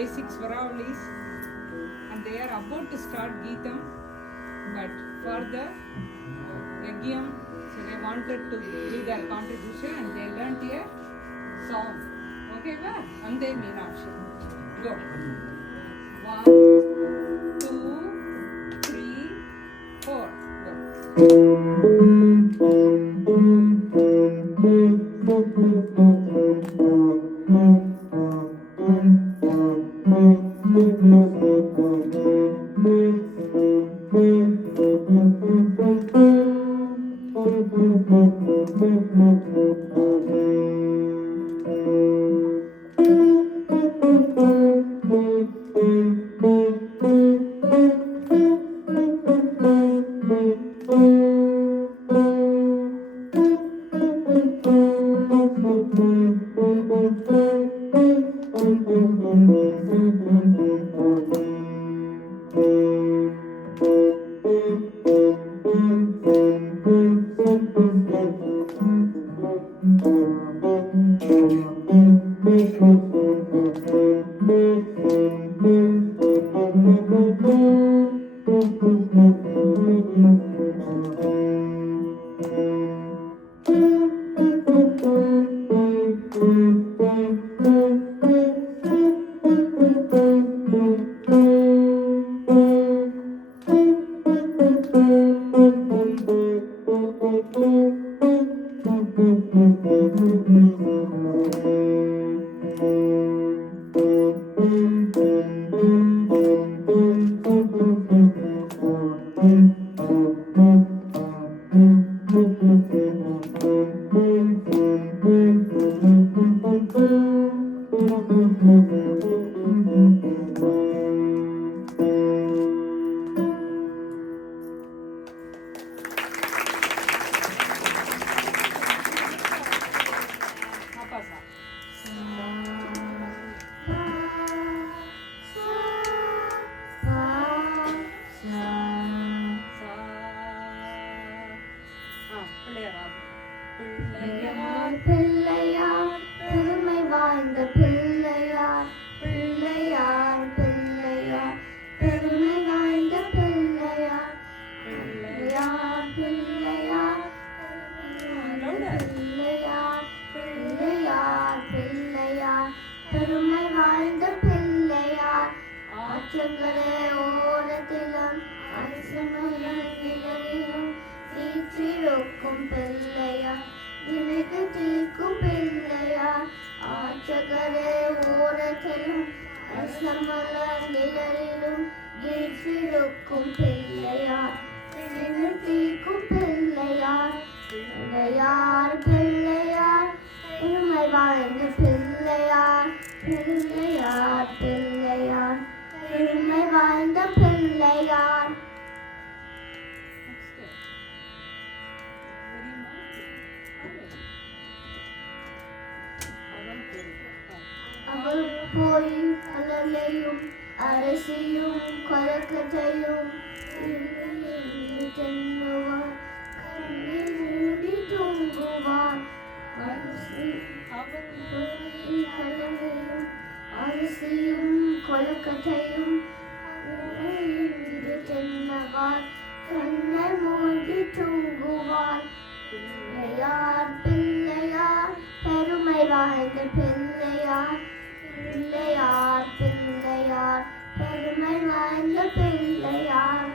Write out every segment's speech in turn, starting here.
basic Swaravalis, and they are about to start Geetam, but for the Yagyam, so they wanted to do their contribution and they learnt a song. Okay, va? Ande Meenakshi. Go. 1, 2, 3, 4. ஆற்றங்கரை ஓரத்திலும் அரசமரங்களிலும் வீற்றிருக்கும் பிள்ளையார் வினைக்கு தீர்க்கும் பிள்ளையார் ஆற்றங்கரை ஓரத்திலும் அரசமலர் நிழலிலும் வீற்றிருக்கும் பிள்ளையார் வினைக்கு தீர்க்கும் பிள்ளையார் பிள்ளையார் பிள்ளையார் பெருமை வாய்ந்த பிள்ளையார் பிள்ளையார் பிள்ளையார் பெருமை வாய்ந்த பிள்ளையார் அவள் போய் அலலையும் அரசியும் கொலக்கத்தையும் தென்னுவார் கண்ணீர் மூடி தூங்குவார் அரிசியும் கொலக்கட்டையும் தென்னவார் கண்ணை மூடி தூங்குவார் பிள்ளையார் பிள்ளையார் பெருமை வாய்ந்த பிள்ளையார் பிள்ளையார் பிள்ளையார் பெருமை வாய்ந்த Pillaiyar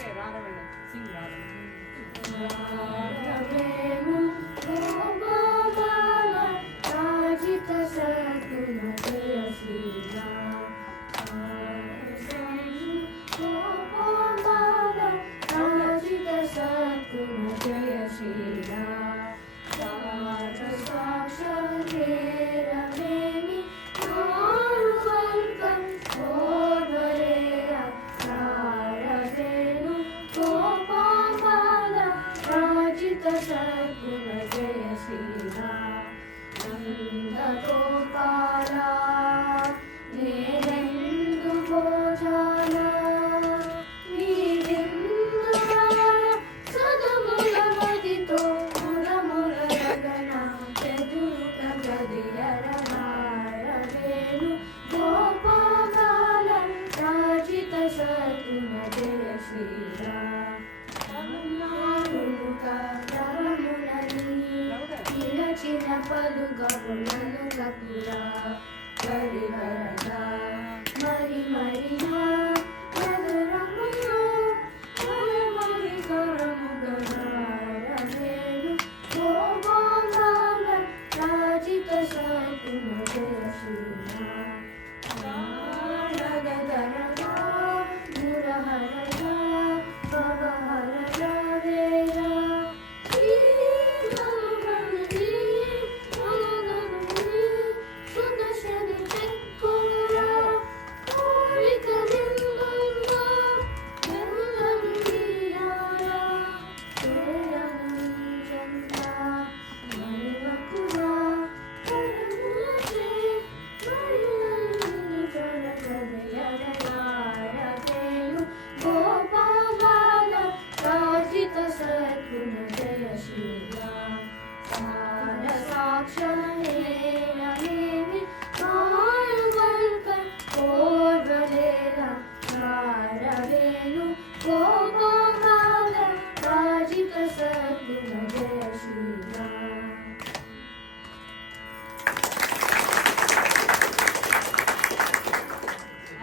Sare, Raravedu. Sing Raravedu. Raravedu, Gopala, Rajita Sadguna Jaya Shri Ram. Raravedu, Gopala, Rajita Sadguna Jaya Shri Ram. Raja Saksha Hera Meni, Marvalkam, Orvarera, Raravedu, Gopala, Rajita Sadguna Jaya Shri Ram. Nanda Gopala, Nerendu Bojana, Nirindara, Sadamula Madito, Muramura Ragana, Teduka Gadiyara Raravedu, Gopala, Rajita Sadguna Jaya Shri Ram. Naruka Ramunani, China China Paluga Pulanuga Pura, Vari Varada, Mari Marina, Nagaramuna, Mari Mari Karamuga Raravedu, Gopala, Rajita Sadguna Jaya Shri Ram. Ragadaraga, Muraharaga, Bhavaharaga Vera, Sri Gaganani, Sudashani Chekkura, Karika Vindanga, Vendanvirara, Veranani Chanda, Manivakura, Karamulache, Marinani Charakadayara Raravedu, Gopala, Rajita Sadguna Jaya Shri Ram. Sada Saksha Hera Nemi, Marvalkam, Orvarera, Raravedu, Gopala, Rajita Sadguna Jaya Shri Ram.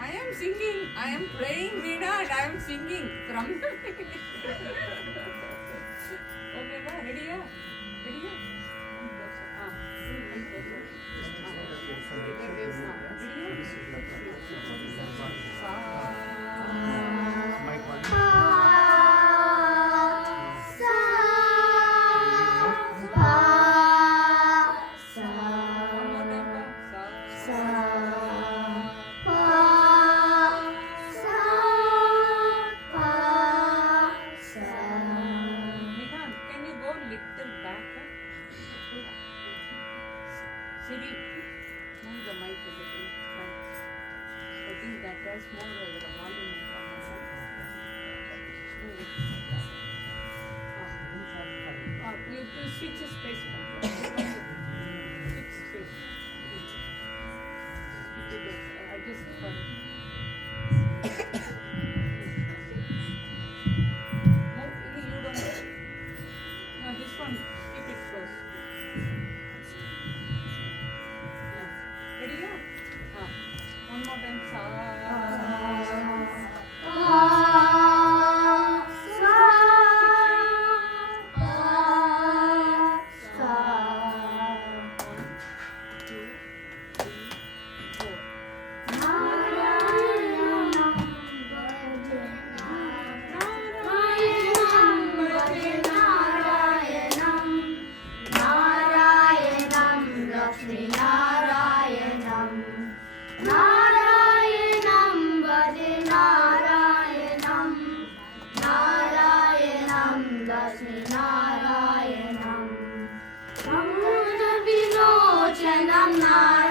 I am singing, I am playing Veena and I am singing from the Okay, ba? Ready? Ready? Meghan, can you go little back? Siri, move the mic a little back. I think that has more volume information. Move it. You switch space. Switch space. Adjust for you don't. No, this one, keep it close. Ready? One more time. Sa.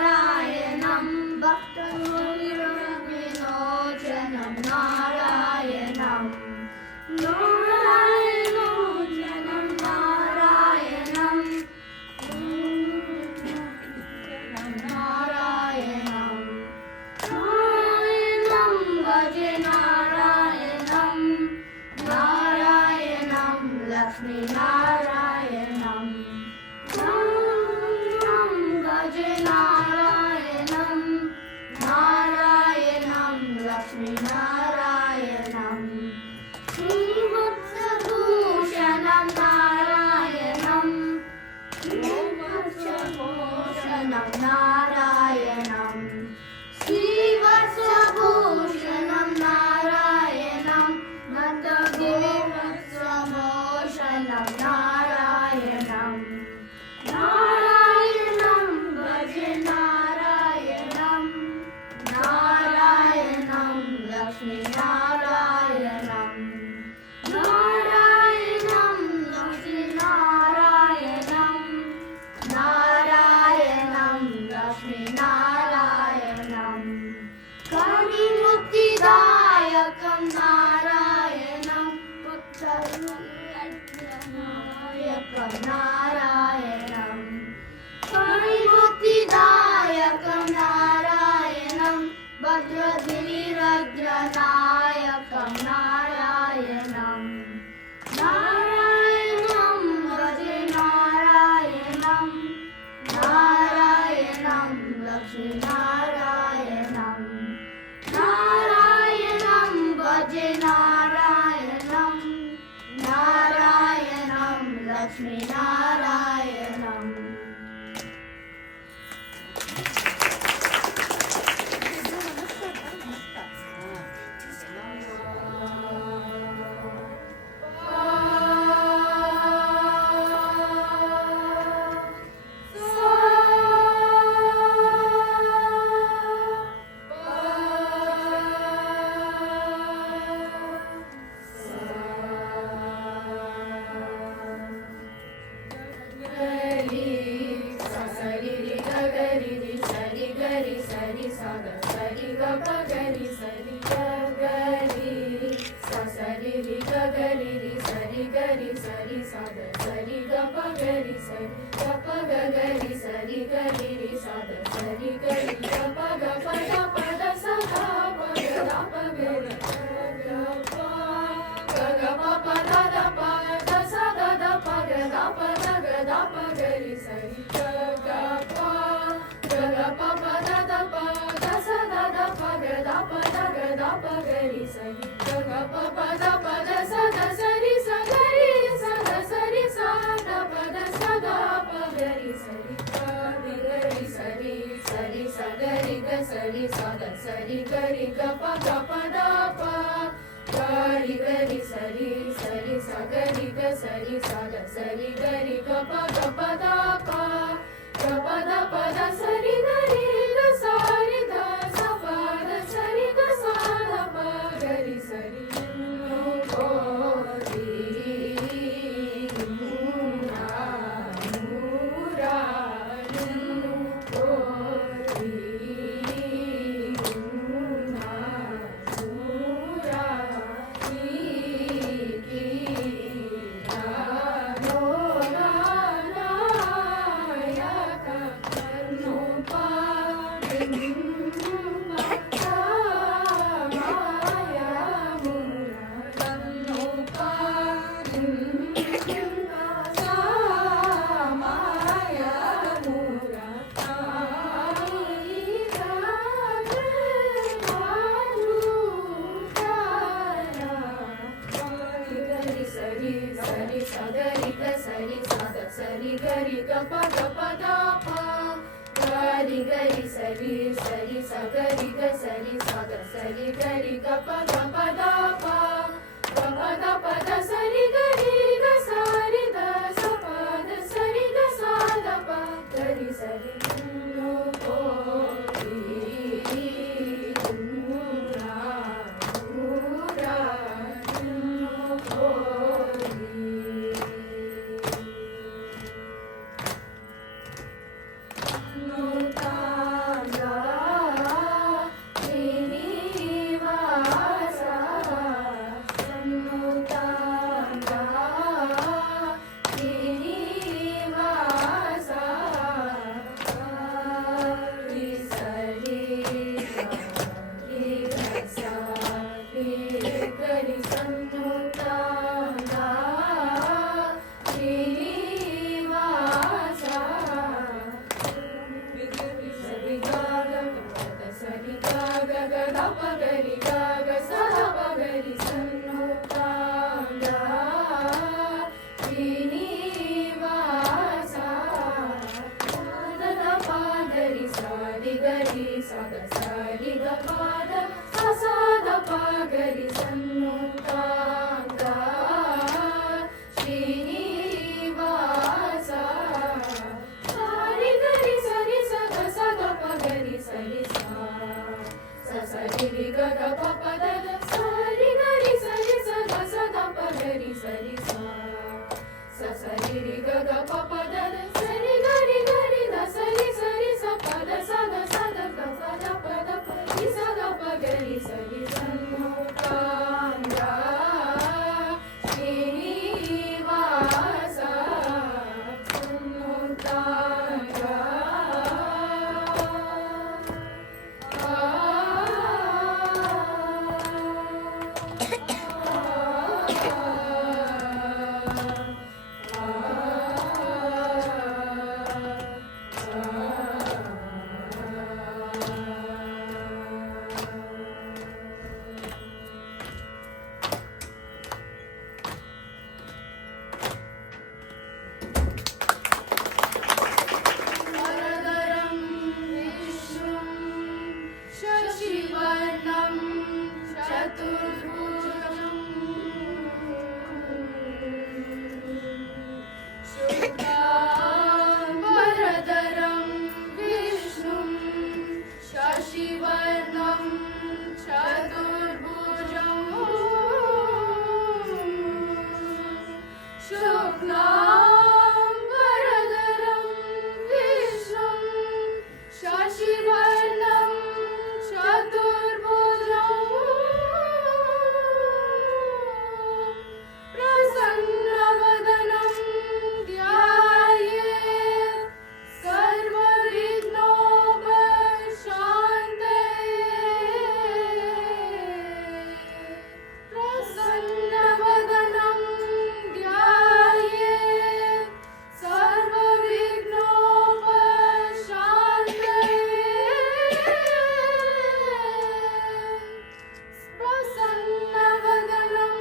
Narayanam, Bhakta-Vinochanam, Narayanam, Narayanam, Narayanam, Narayanam, Narayanam, Bhaje Narayanam, Narayanam, Lakshmi Narayanam, Narayanam, Bhaje Narayanam. श्रीवत्सभूषणं नारायणं श्रीवत्सभूषणं नारायणं नन्दगोवत्सभूषणं नारायणं नारायणं भजे नारायणं नारायणं लक्ष्मीनारायणं नारायणं लक्ष्मीनारायणं नारायणं लक्ष्मीनारायणं कविमुक्तिदायकं नारायणं पुत्रनायकं नारायणं कविमुक्तिदायकं नारायणं भद्रगिरिरग्रनायकं नारायणं नारायणं भजे नारायणं नारायणं लक्ष्मीनारायणं नारायणं भजे नारायणं नारायणं लक्ष्मीनारायणम् ಸದ ಸರಿ ಗ ಪಾದ ಸ ದ ಪ ಗರಿ ಸನ್ನುತಾಂಗ ಶ್ರೀನಿವಾಸ ಸಾರಿ ಗರಿ ಸರಿ ಸದ ಸದ ಪ ಗರಿ ಸರಿ ಸರಿ ಗ ಗ ಪ ಪದ ಸರಿ ಗರಿ ಸರಿ ಸದ ಸದ ಪ ಗರಿ ಸರಿ ಸರಿ ಗ ಗ ಪ ಪದ ಸರಿ ಗರಿ ಗರಿ ದ ಸರಿ ಸರಿ ಸ ಪದ ಸದ ಸದ ಗ ಪದ ಪದ ಪರಿ ಸದ ಪ ಗರಿ ಸರಿ ಸನ್ನುತಾಂಗ ಶ್ರೀನಿವಾಸ ಸನ್ನುತಾಂಗ वरदरं विष्णुं शशिवर्णं चतुर्भुजं शुक्लां वरदरं विष्णुं शशिवर्णं चतुर्भुजं शुक्लां वरदरं विष्णुं शशिवर्णं चतुर्भुजं प्रसन्नवदनं ध्यायेत् सर्वविघ्नोपशान्तये प्रसन्नवदनं ध्यायेत् सर्वविघ्नोपशान्तये प्रसन्नवदनं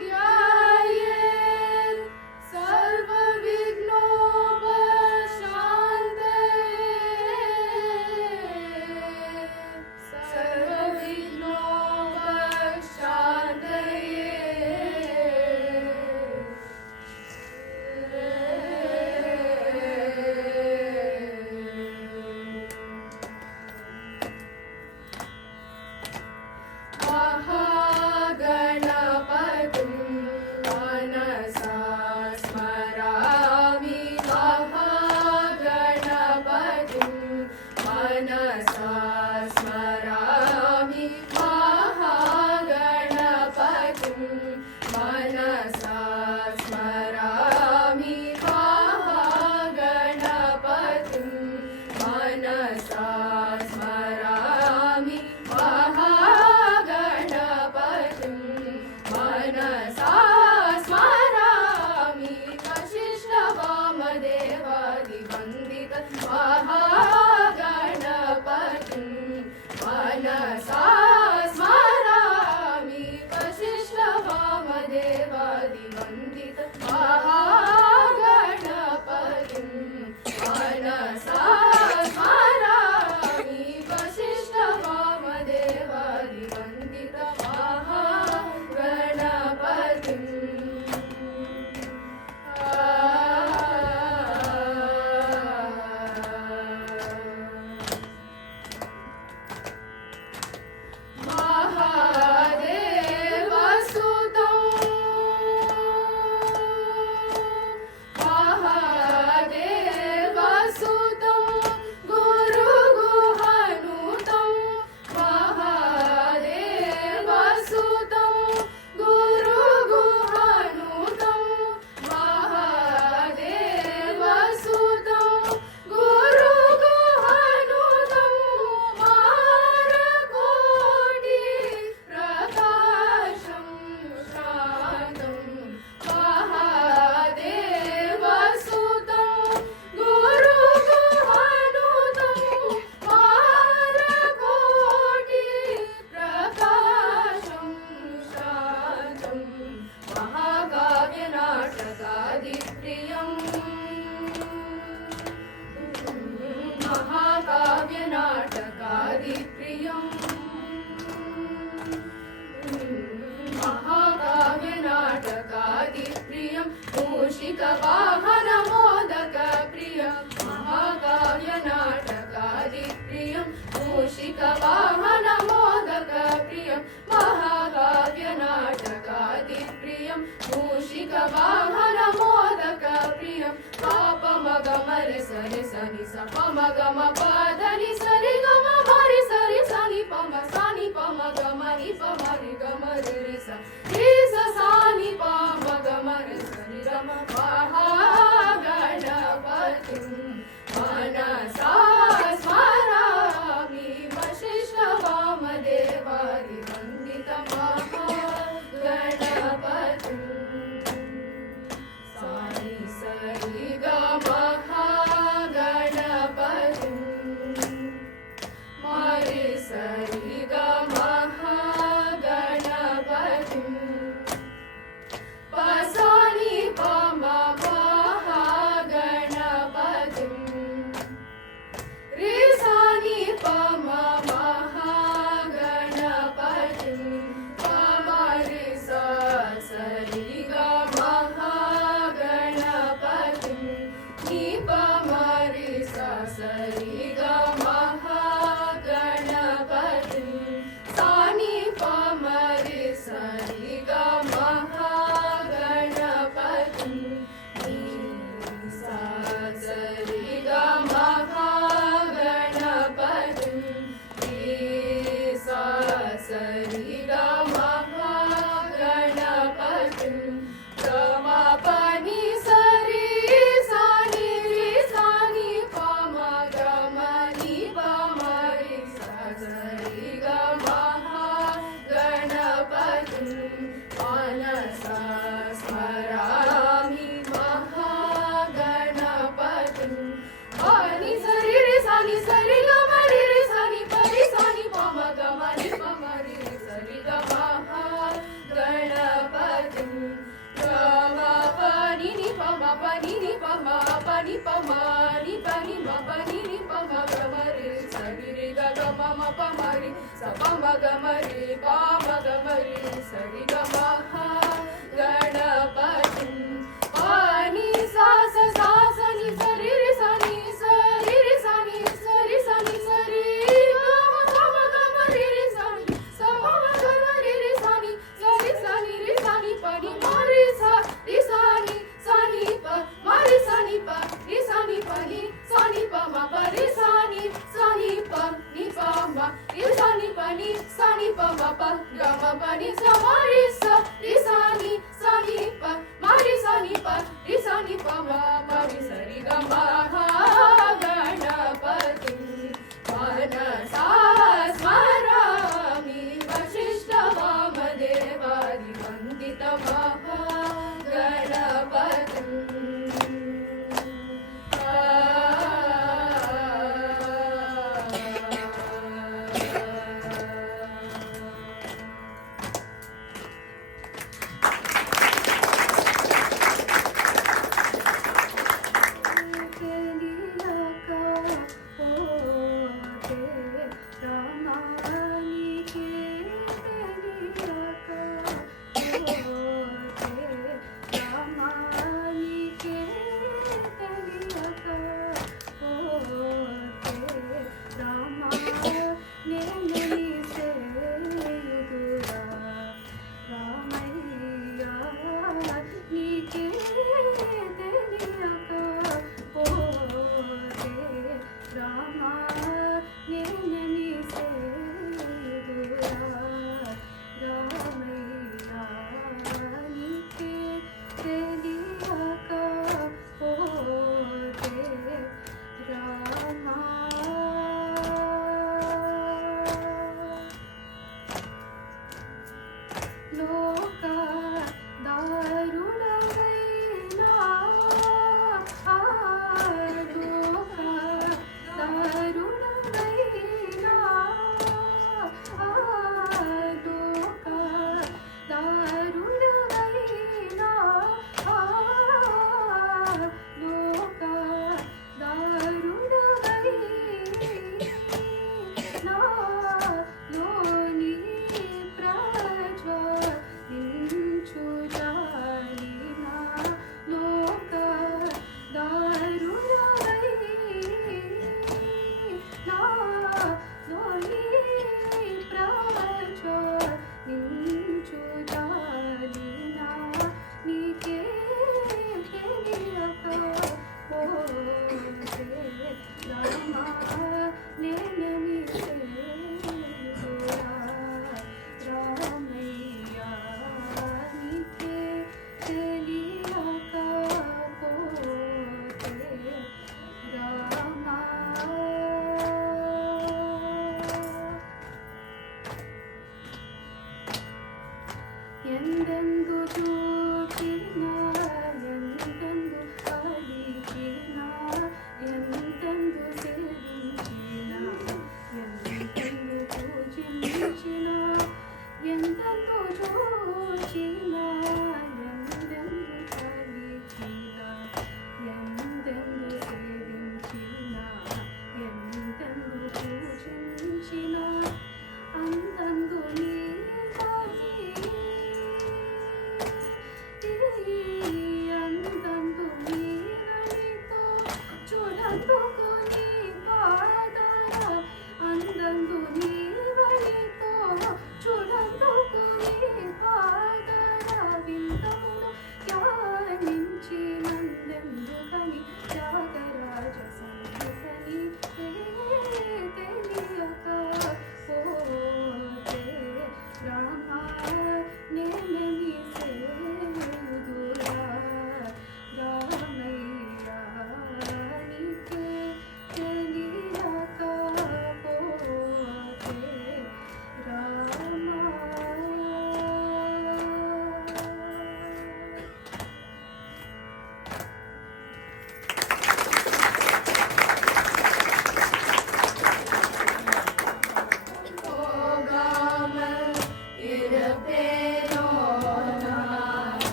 ध्यायेत् सर्वविघ्नोपशान्तये महागणपतिं मनसा स्मरामि महागणपतिं मनसा स्मरामि महागणपतिं मनसा स्मरामि महागणपतिं मनसा स्मरामि महागणपतिं मनसा स्मरामि वसिष्ठवामदेवादिवन्दित महागणपतिं मनसा स्मरामि वसिष्ठवामदेवादिवन्दित महागणपतिं मनसा स्मरामि वसिष्ठवामदेवादिवन्दित महागणपतिं महाकाव्यनाटका नाटकादिप्रियम् महाकाव्यनाटकादिप्रियं मूषिकवाहनमोदकप्रियं महाकाव्यनाटकादिप्रियं मूषिकवाहनमोदकप्रियं महाकाव्यनाटकादिप्रियं मूषिकवाहनमोदकप्रियं पापमगमरि सरि सनि स पमगम पदनि सरि गम मरि सरि सनि पम सानि पमगमरि पमरि गमरि रि स सानि पमगमरि सरि गम महागणपतिं मनसा स्मरामि वसिष्ठवामदेवादि वन्दितं महागणपतिं सानि सरि ग महागणपतिं मरि सरि ग महागणपतिं पसानि पम महागणपतिं रि सानि पम महागणपतिं पमरि सा सरि ग महागणपतिं नि पमरि सा सरि ग महागणपतिं सानि पमरि सरि ग महागणपतिं नि सा सरि ग महागणपतिं रि सा सरि ग महागणपतिं गमपनि सरि सानि रि सानि पम गमनि पमरि सा सरि ग महागणपतिं मनसा स्मरामि महागणपतिं अनि सरि रि सानि सरि ग मरि रि सानि परि सानि पम गमनि पमरि रि सरि ग महागणपतिं गमपनि नि पम पनि नि पम पनि पम नि पनि म पनि नि पम गमरि रि सरि रि ग गम म पमरि स पम गमरि पम गमरि सरि ग महागणपतिं पनि सा स नि सरि रि सानि सरि रि सानि सरि सानि सरि गम पम गमरि रि सानि स पम गमरि रि सानि सरि सानि रि सानि पनि मरि सा रि सानि सानि प मरि सानि प रि सानि पनि सानि प म प रि सानि सानि प नि प म रि सानि पनि सानि प म प गम पनि स मरि स रि सानि सानि प मरि सानि प रि सानि प म प रि सरि ग महागणपतिं मनसा स्मरामि वसिष्ठवामदेवादि वन्दितं महागणपतिं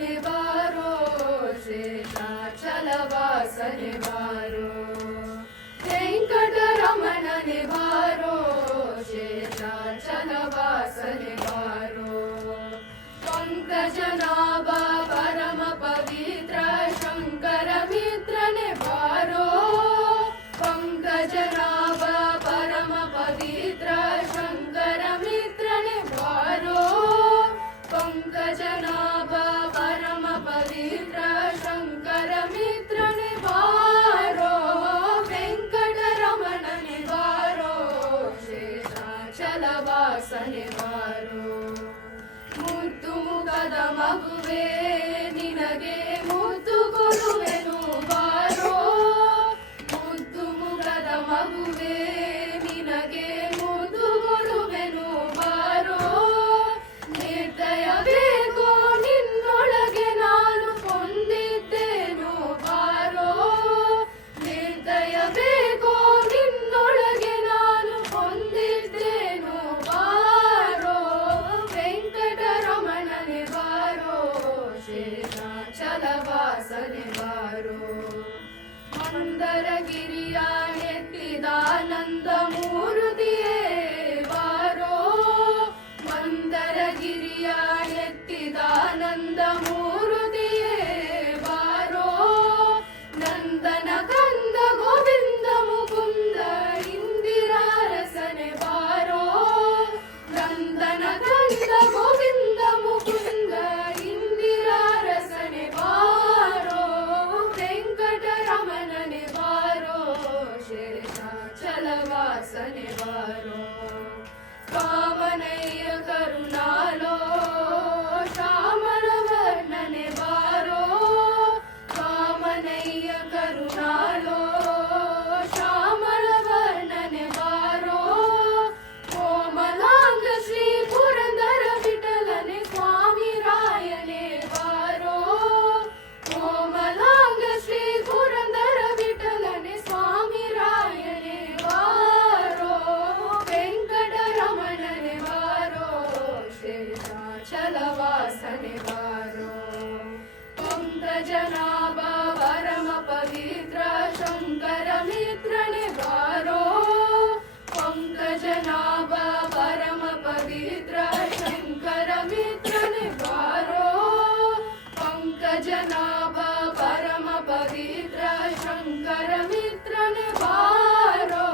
ರಮಣನೆ ಬಾರೋ ಶೇಷಾಚಲವಾಸನೆ ಬಾರೋ ವೆಂಕಟರಮಣನೆ ಬಾರೋ ಶೇಷಾಚಲವಾಸನೆ ಬಾರೋ ಪಂಕಜನಾಭ ಪರಮ ಪವಿತ್ರ ಶಂಕರ ಮಿತ್ರನೆ ಬಾರೋ ಪಂಕಜನಾಭ ಪರಮ ಪವಿತ್ರ ಶಂಕರ ಮಿತ್ರನೆ ಬಾರೋ ಪಂಕಜನಾಭ ಪರಮ ಪವಿತ್ರ ಶಂಕರ ಮಿತ್ರನೆ ಬಾರೋ ವೆಂಕಟರಮಣನೆ ಬಾರೋ ಶೇಷಾಚಲವಾಸನೆ ಬಾರೋ ಮುದ್ದು ಮುಖದ ಮಗುವೆ ನಿನಗೆ ಮುದ್ದು ಕೊಡುವೆನು ಬಾರೋ ಮುದ್ದು ಮುಖದ ಮಗುವೆ ನಿನಗೆ ಮುದ್ದು ಕೊಡುವೆನು ಬಾರೋ ನಿರ್ದಯ ಬೇಕೋ ನಿನ್ನೊಳಗೆ ನಾನು ಕೊಂದಿದ್ದೇನು ಬಾರೋ ನಿರ್ದಯ ಬೇಕೋ ನಿನ್ನೊಳಗೆ ನಾನು ಕೊಂದಿದ್ದೇನು ಬಾರೋ ವೆಂಕಟರಮಣನೆ ಬಾರೋ ಶೇಷಾಚಲವಾಸನೆ ಬಾರೋ ಮಂದರಗಿರಿಯ ಎತ್ತಿದಾನಂದ ಮೂರುತಿಯೇ ಬಾರೋ ಮಂದರಗಿರಿಯ ಎತ್ತಿದಾನಂದ ಮೂರುತಿಯೇ ಬಾರೋ ನಂದನ ಕಂದ ಗೋವಿಂದ ಮುಕುಂದ ಇಂದಿರಾರಸನೆ ಬಾರೋ ನಂದನ ಕಂದ ಗೋವಿಂದ ಮುಕುಂದ ಇಂದಿರಾರಸನೆ ಬಾರೋ ವೆಂಕಟರಮಣನೆ ಬಾರೋ ಶೇಷಾಚಲವಾಸನೆ ಬಾರೋ ಪಾವನಯ್ಯ ಕರುಣಾಲೋ ಶ್ಯಾಮಲ ವರ್ಣನೆ ಬಾರೋ ಪಾವನಯ್ಯ ಕರುಣಾಲೋ ಶ್ಯಾಮಲ ವರ್ಣನೆ ಬಾರೋ ಕೋಮಲಾಂಗ ಶ್ರೀ ಪುರಂದರ ವಿಠಲನೆ ಸ್ವಾಮಿ ರಾಯನೇ ಬಾರೋ ಕೋಮಲಾಂಗ ಶ್ರೀ ಪುರಂದರ ವಿಠಲನೆ ಸ್ವಾಮಿ ರಾಯನೇ ಬಾರೋ ವೆಂಕಟರಮಣನೆ ಬಾರೋ ಶೇಷಾಚಲವಾಸನೆ ಬಾರೋ ಪಂಕಜನಾಭ ಪರಮ ಪವಿತ್ರ ಶಂಕರ ಮಿತ್ರನೆ ಬಾರೋ ಪಂಕಜನಾಭ ಪರಮ ಪವಿತ್ರ ಶಂಕರ ಮಿತ್ರನೆ ಬಾರೋ ಪಂಕಜನಾಭ ಪರಮ ಪವಿತ್ರ ಶಂಕರ ಮಿತ್ರನೆ ಬಾರೋ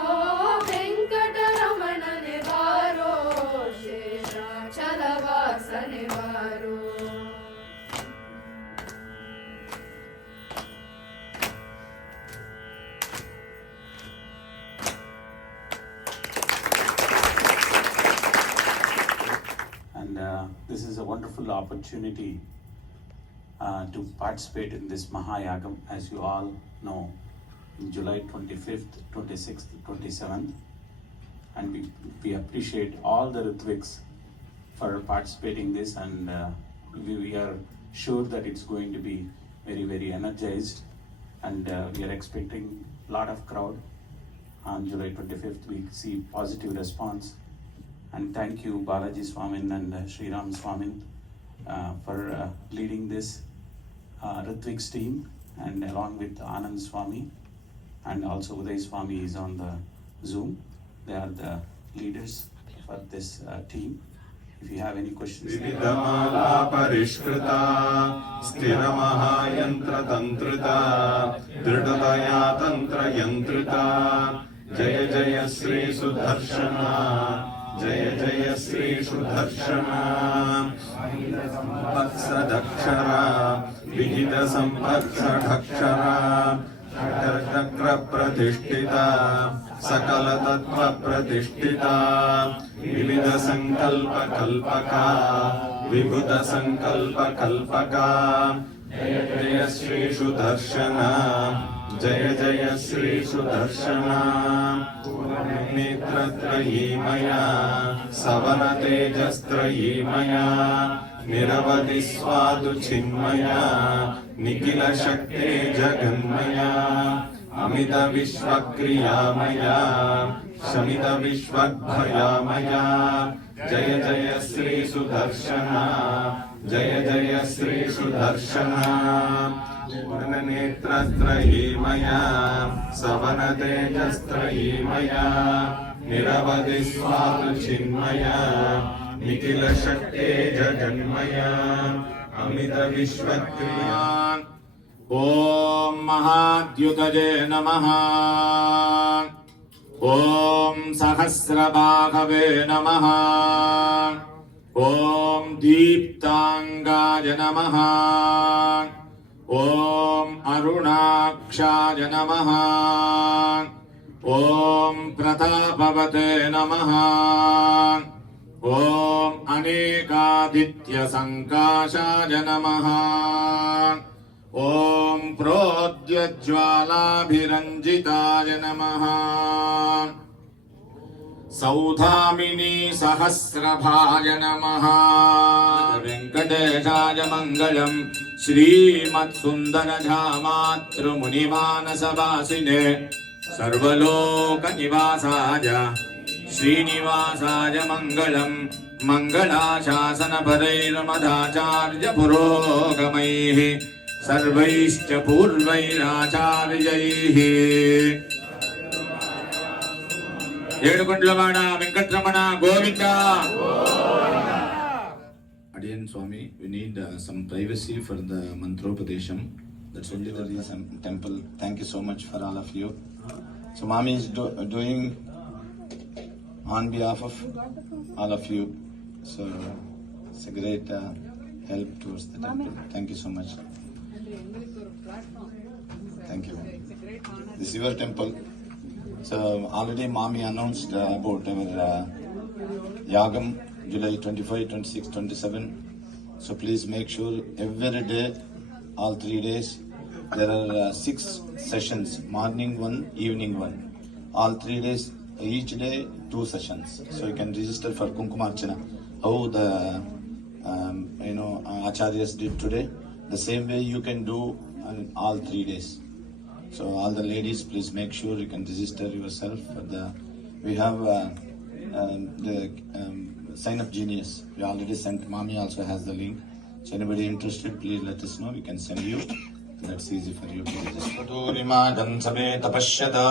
ವೆಂಕಟರಮಣನೆ ಬಾರೋ ಶೇಷಾಚಲವಾಸನೆ ಬಾರೋ And this is a wonderful opportunity to participate in this Mahayagam, as you all know, in July 25th, 26th, 27th. And we appreciate all the Ritviks for participating this, and we are sure that it's going to be very, very energized, and we are expecting a lot of crowd on July 25th. We see positive response, and thank you Balaji Swamin and Sri Ram Swamin for leading this Ritvik's team, and along with Anand Swami, and also Uday Swami is on the Zoom. They are the leaders for this team. If you have any questions. विविधमाला परिष्कृता स्थिरमहायन्त्रतन्त्रिता दृढतया तन्त्रयन्त्रिता जय जय श्री सुदर्शना जय जय श्री सुदर्शना संपत्सदक्षरा विहित संपत्सदक्षरा चक्र प्रतिष्ठिता सकल तत्व प्रतिष्ठिता विविध संकल्प कल्पका विभुत संकल्प कल्पका जय जय श्री सुदर्शना जय जय श्री सुदर्शना नेत्रत्रयीमया सवन तेजस्त्रयीमया निरवधि स्वादु चिन्मया निखिल शक्ते जगन्मया अमित विश्वक्रियामया शमित विश्वभयामया जय जय श्री सुदर्शन जय जय श्री सुदर्शन पूर्णनेत्रत्रयीमया सवनतेजस्त्रयीमया निरवधि स्वादुचिन्मया निखिल शक्ते जगन्मया अमित विश्वक्रिया ओम महाद्युतये नमः ओम सहस्रबाहवे नमः ओम दीप्तांगाय नमः ओम अरुणाक्षाय नमः ओम प्रतापवते नमः ओम अनेकादित्यसङ्काशाय नमः ओम प्रोद्यज्वालाभिरञ्जिताय नमः सौधामिनी सहस्रभाय नमः वेङ्कटेशाय मङ्गलम् श्रीमत्सुन्दरधामातृमुनिमानसवासिने सर्वलोकनिवासाय श्रीनिवासाय मङ्गलम् मङ्गलाशासनपरैर्मदाचार्यपुरोगमैः सर्वैश्च पूर्वैराचार्यैः ఏడుకొండలవాడ Venkataramana Govinda Again, Swami, we need some privacy for the mantropadesham. That's only the reason. Temple. Thank you so much for all of you. So, Mami is doing on behalf of all of you. So, it's a great help towards the temple. Thank you so much. Thank you. This is your temple. So, already Mami announced about our Yagam, July 25, 26, 27. So please make sure every day, all 3 days, there are 6 sessions, morning one, evening one. All 3 days, each day 2 sessions. So you can register for Kunkumarchana. How the Acharyas did today. The same way you can do on all 3 days. So all the ladies, please make sure you can register yourself for the. We have the Sign Up Genius. We already sent. Mami also has the link. So anybody interested, please let us know. We can send you. That's easy for you to register. Turimadam sabe tapashyata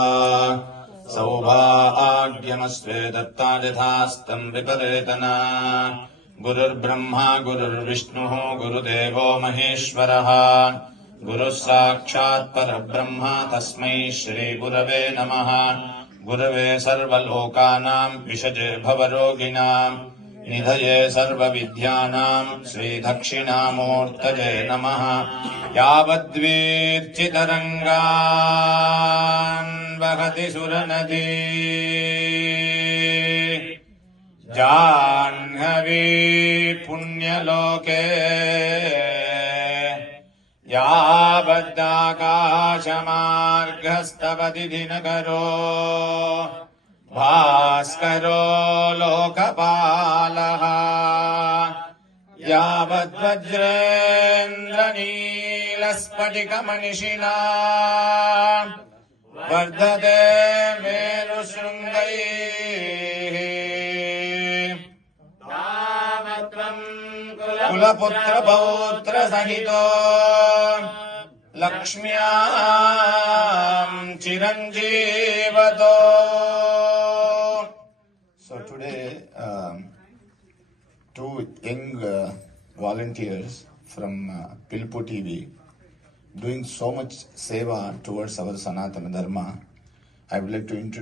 saubhagyamastve dattadithastam viparetana Gurur Brahma Gurur Vishnu Gurudevo Maheshwaraha Guru Sakshat Parabrahma Tasmai Shri Gurave Namaha Gurave Sarvalokanam Vishaje Bhavaroginam Nidhaye Sarvavidyanam Sri Dakshinamurtaje Namaha Yavadvirchitarangan Vahati Suranadi Janhavi Punyaloke यावद्दाकाशमार्गस्तवदिनकरो भास्करो लोकपालः यावद्वज्रेन्द्रनीलस्फटिकमनिशिना वर्धते मेरुशृङ्गैः तावत्त्वं कुलपुत्रपौत्रसहितो Lakshmyam Chiranjeevato. So today, 2 young volunteers from Pilpu TV doing so much seva towards our Sanatana Dharma. I would like to introduce